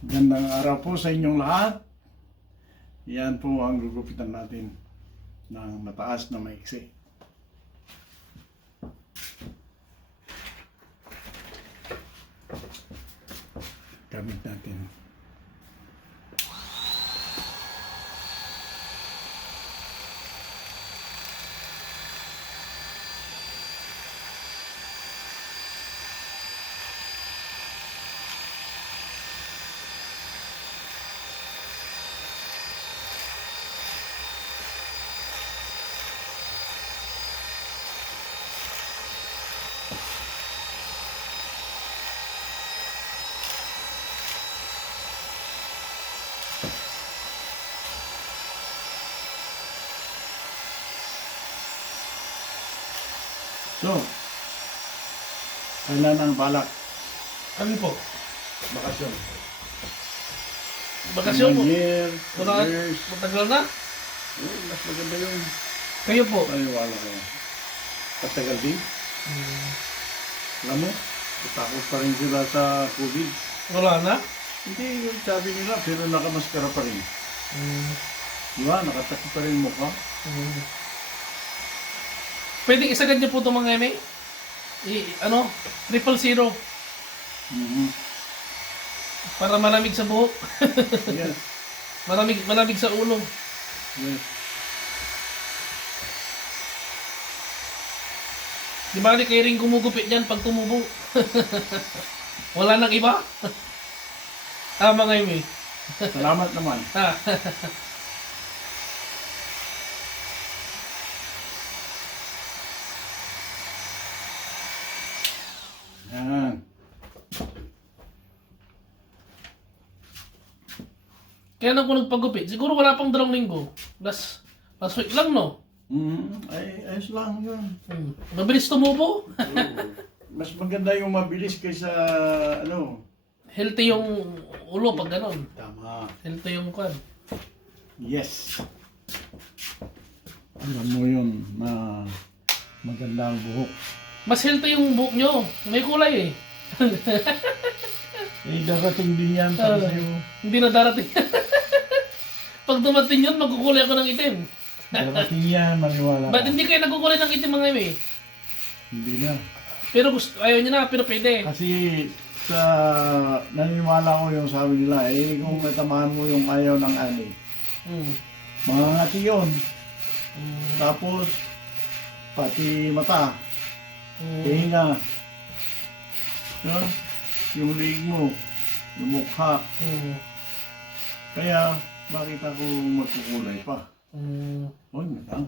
Gandang araw po sa inyong lahat. Yan po ang gugupitan natin ng mataas na maiksi. Gamit natin. So, kailan ang balak? Ano po? Bakasyon. Bakasyon po? 1 year, Wala, 2 years. matagal na? Mas maganda yun. Kayo po? Paniwala ko. Patagal din. Alam mo, natakot pa rin sila sa COVID. Wala na? Hindi yung sabi nila, pero nakamaskara pa rin. Di ba? Nakatakot pa rin yung mukha. Pwedeng isagad niyo po itong mga eme? Ano? 000. Para malamig sa buhok. Yes. malamig sa ulo. Yes. Di ba kayo rin gumugupit yan pag tumubo? Wala nang iba? Mga eme. Salamat naman. Yan. Kaya nang ko nagpagupit, siguro wala pang 2 linggo. Last week lang, no? Ay, ayos lang yun. Mabilis tumubo. Mas maganda yung mabilis kaysa ano. Healthy yung ulo pag ganon. Tama. Healthy yung kwan. Yes. Alam mo yun na maganda ang buhok. Mas healthy yung buhok nyo. May kulay eh. Eh, darating din yan para sa'yo. Hindi na darating. Pag dumating yun, magkukulay ako ng itim. Darating yan, maniwala Ba't ka. hindi kayo nagkukulay ng itim mga eme? Hindi na. Pero gusto, ayaw nyo na, pero pwede. Kasi sa naniniwala ko yung sabi nila, eh kung natamaan mo yung ayaw ng ani, Hmm. mangangati yun. Hmm. Tapos, pati mata, Hmm. hinga, no? Yung lig mo, yung mukha. Hmm. Kaya, bakit ako magkukulay pa? Hmm. O, yun lang.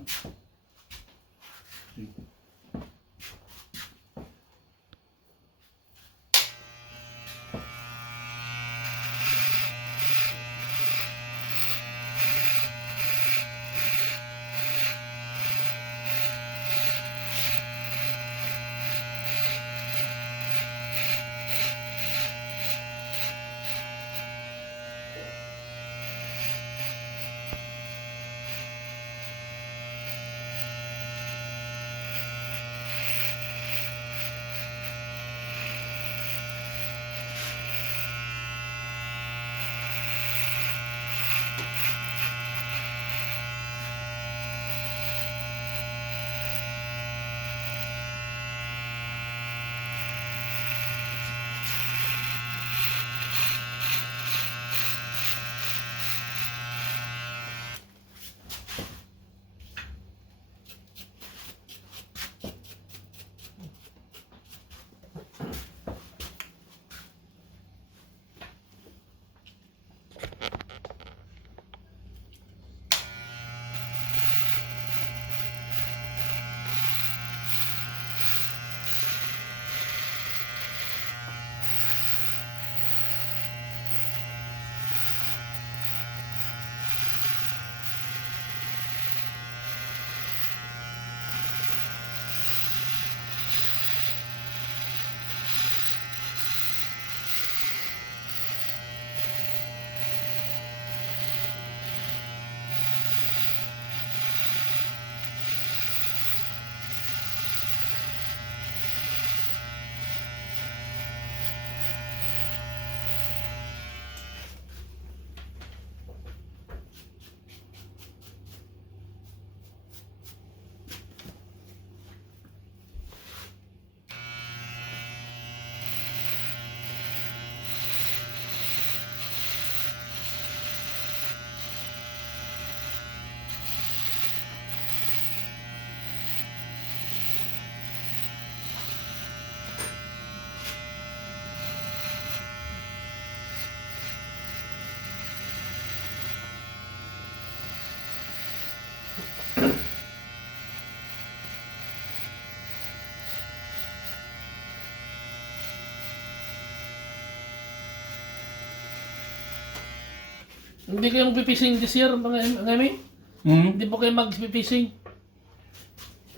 Hindi kayo mag-fishing this year, mga Emi? Hindi po kayo mag-fishing?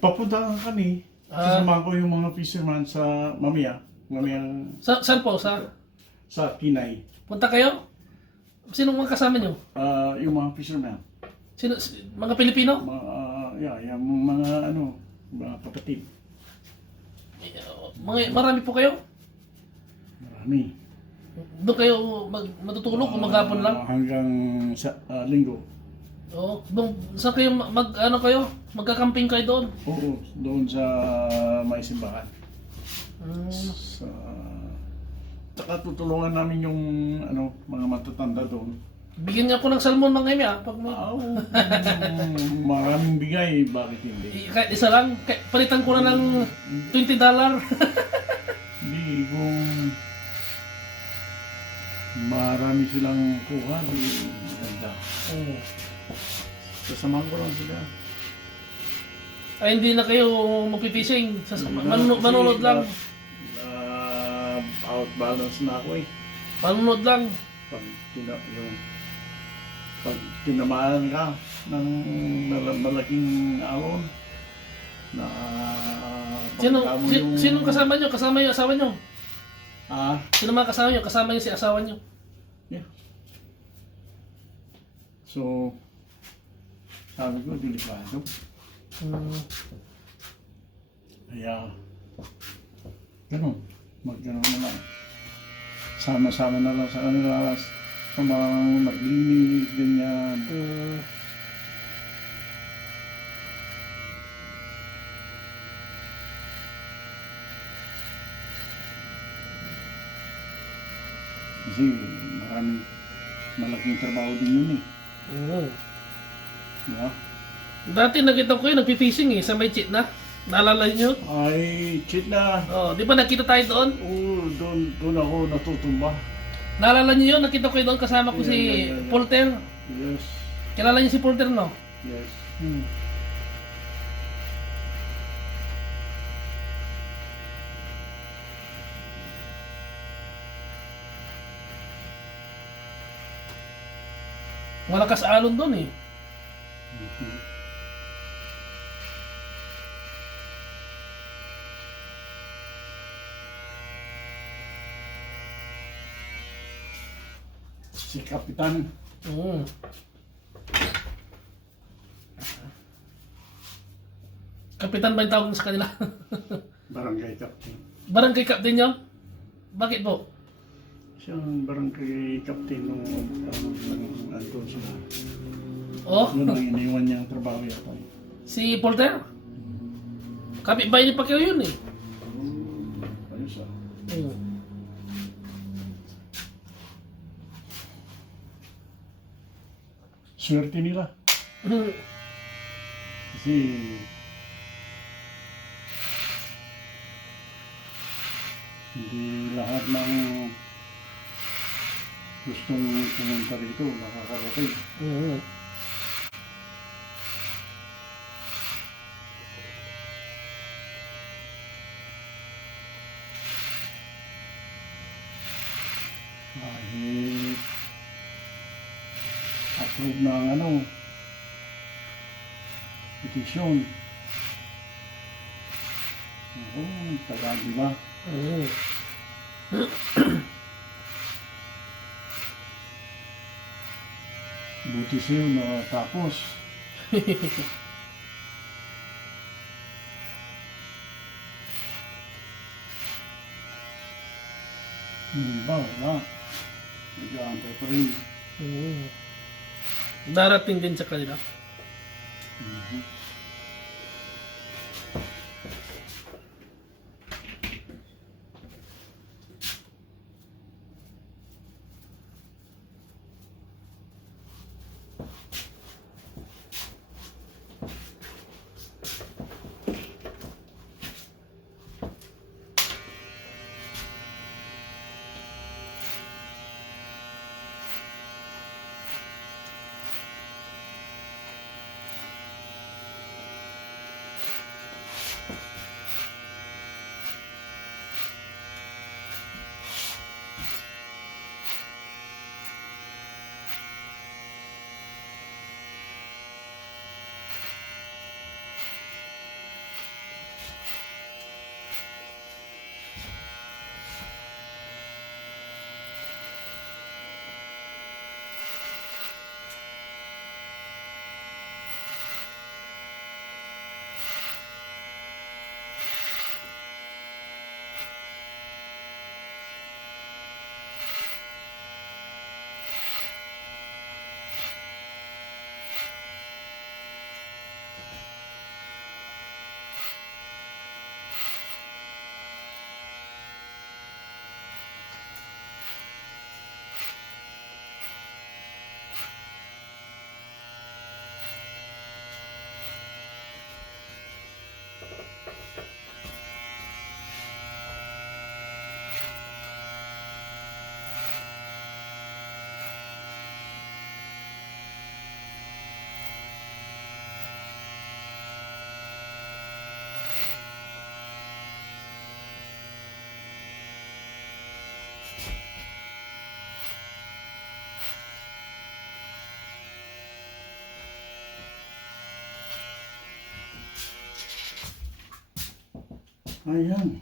Papunta kami. Sasama ko yung mga fisherman sa mamaya. Saan po? Sa Pinay. Punta kayo? Sinong mga kasama nyo? Yung mga fisherman. Mga Pilipino? Yung mga mga kapatid. Marami po kayo? Marami. Doon kayo matutulog o maghapon lang? Hanggang sa linggo. Oo. Saan kayo magkakamping kayo doon? Oo, doon sa may simbahan. Tsaka tutulungan namin yung mga matatanda doon. Bigyan niya ako ng salmon mga Emi Pag maraming bigay, bakit hindi? kahit isa lang, palitan ko na ng $20. Hindi, kung marami silang kuha, di ganda. Oo. Sasamahan ko lang sila. Ay hindi na kayo magpipishing. Kasi Manunod lang. Outbalance na ako eh. Manunod lang. Pag tinamaan ka ng malaking alon, na Sino kasama nyo? Kasama yung asawa nyo? Sino mga kasama nyo? Kasama nyo si asawa nyo? Yeah. So, sabi ko, delikado. Kaya, gano'n na lang. Sama-sama na lang sa kanila, sa mga maglinis, ganyan. Kasi malaking trabaho din yun eh. Oo. Diba? Dati nakita ko yun, nagpipishing sa may cheat na. Naalala nyo? Ay, cheat na. Di ba nakita tayo doon? Oo, doon ako natutumba. Naalala nyo yun? Nakita ko yun doon, kasama ko si Polter. Yes. Kilala niyo si Polter, no? Yes. Malakas alon doon eh. Si Kapitan. Kapitan ba yung tawag sa kanila? Barangay Captain. Barangay Captain yun? Bakit po? Siya ang barangay captain nung andun sila. Yun ang iniwan niyang trabaho yata. Si Polter? Kapitbahay ni Pacquiao yun eh. Ayos Swerte nila. Kasi hindi lahat ng gustong pumunta rito nakakarating. Kahit approve ng petisyon. Tagal, di ba? Buti sa'yo natapos. Ba, wala. Nag-aantay pa rin. Darating din sa kanila. Ayan.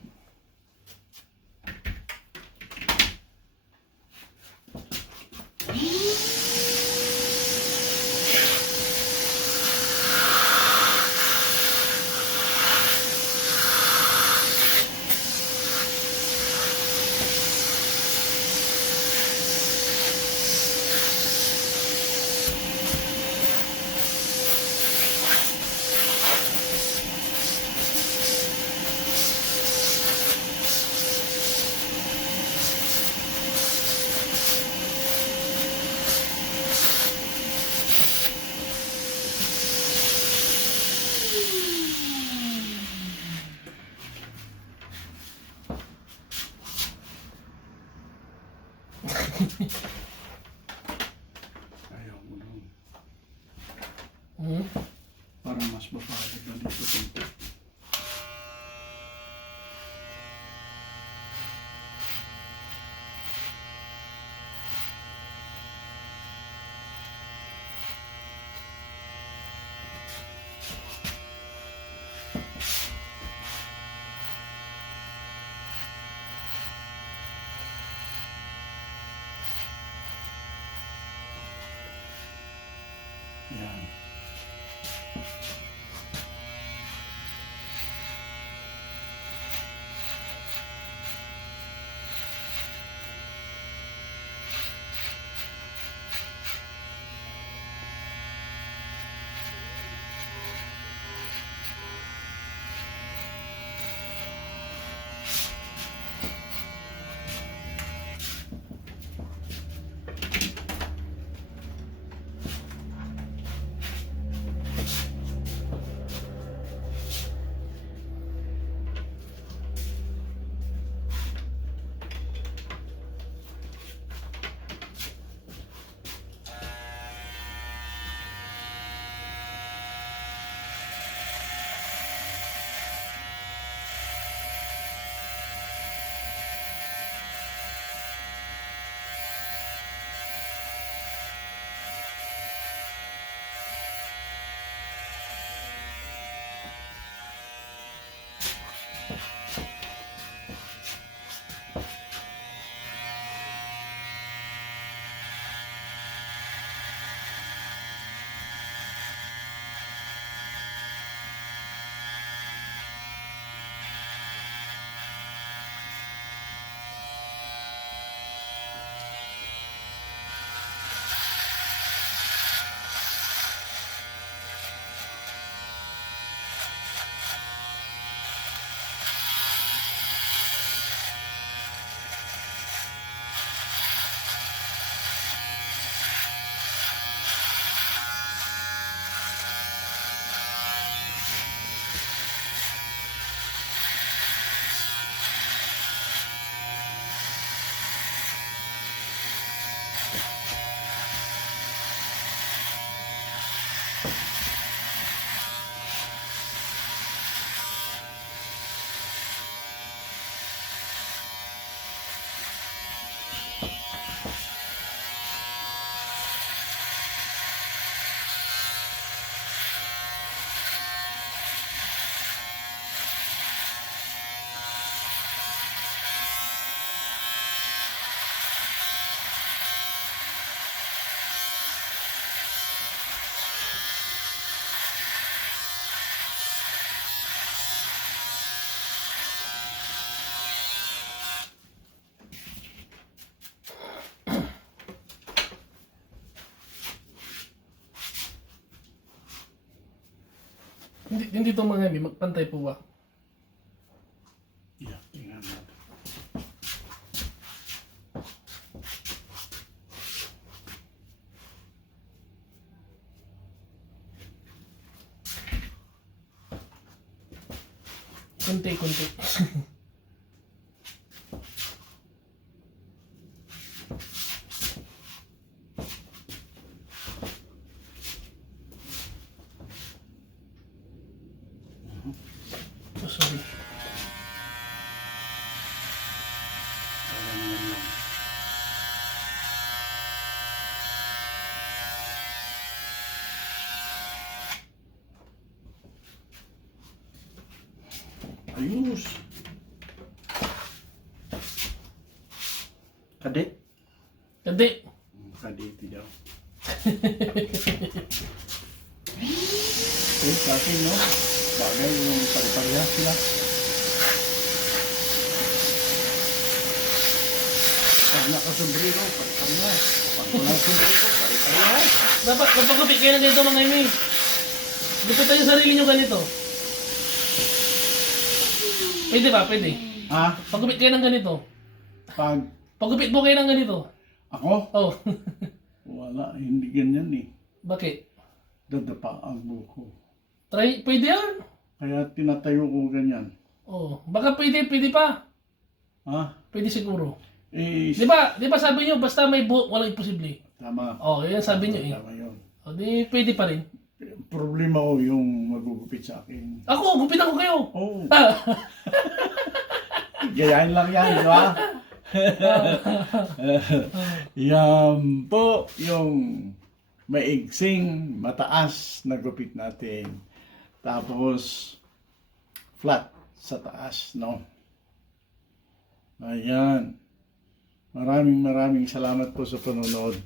Ayaw mo nun. Hmm? Para mas mapagod na dito konti. Yan. Hindi to mga hemi, magpantay po ba? Yeah, tingnan natin. Kunti-kunti. Oh, sorry. Ayan yan lang. Ayos. Hindi. Kaditi daw. Sa akin, no? Bagay yung pare-pareha sila. Pag nakasombrero, pare-pareha. Pag walang sombrero, pare-pareha. Dapat magpagupit kayo ng ganito mga imi. Gupitan yung sarili nyo ganito. Pwede ba? Pwede. Ha? Pagupit kayo ng ganito. Pagupit mo kayo ng ganito. Ako? Oh. Wala, hindi ganyan eh. Bakit? Dadapa ang buko. Pwede yan. Kaya tinatayo ko ganyan. Oh. Baka pwede pa. Ha? Pwede siguro. Eh, Di ba sabi nyo, basta may buhok, walang imposible. tama. Oh, yan sabi nyo eh. Tama yun. O di, pwede pa rin. Problema ko yung magugupit sa akin. Ako, gupitan ko kayo. Oo. Gayahin lang yan, di ba? Yan po yung maigsing, mataas na gupit natin. Tapos, flat sa taas, no? Ayan. Maraming salamat po sa panonood.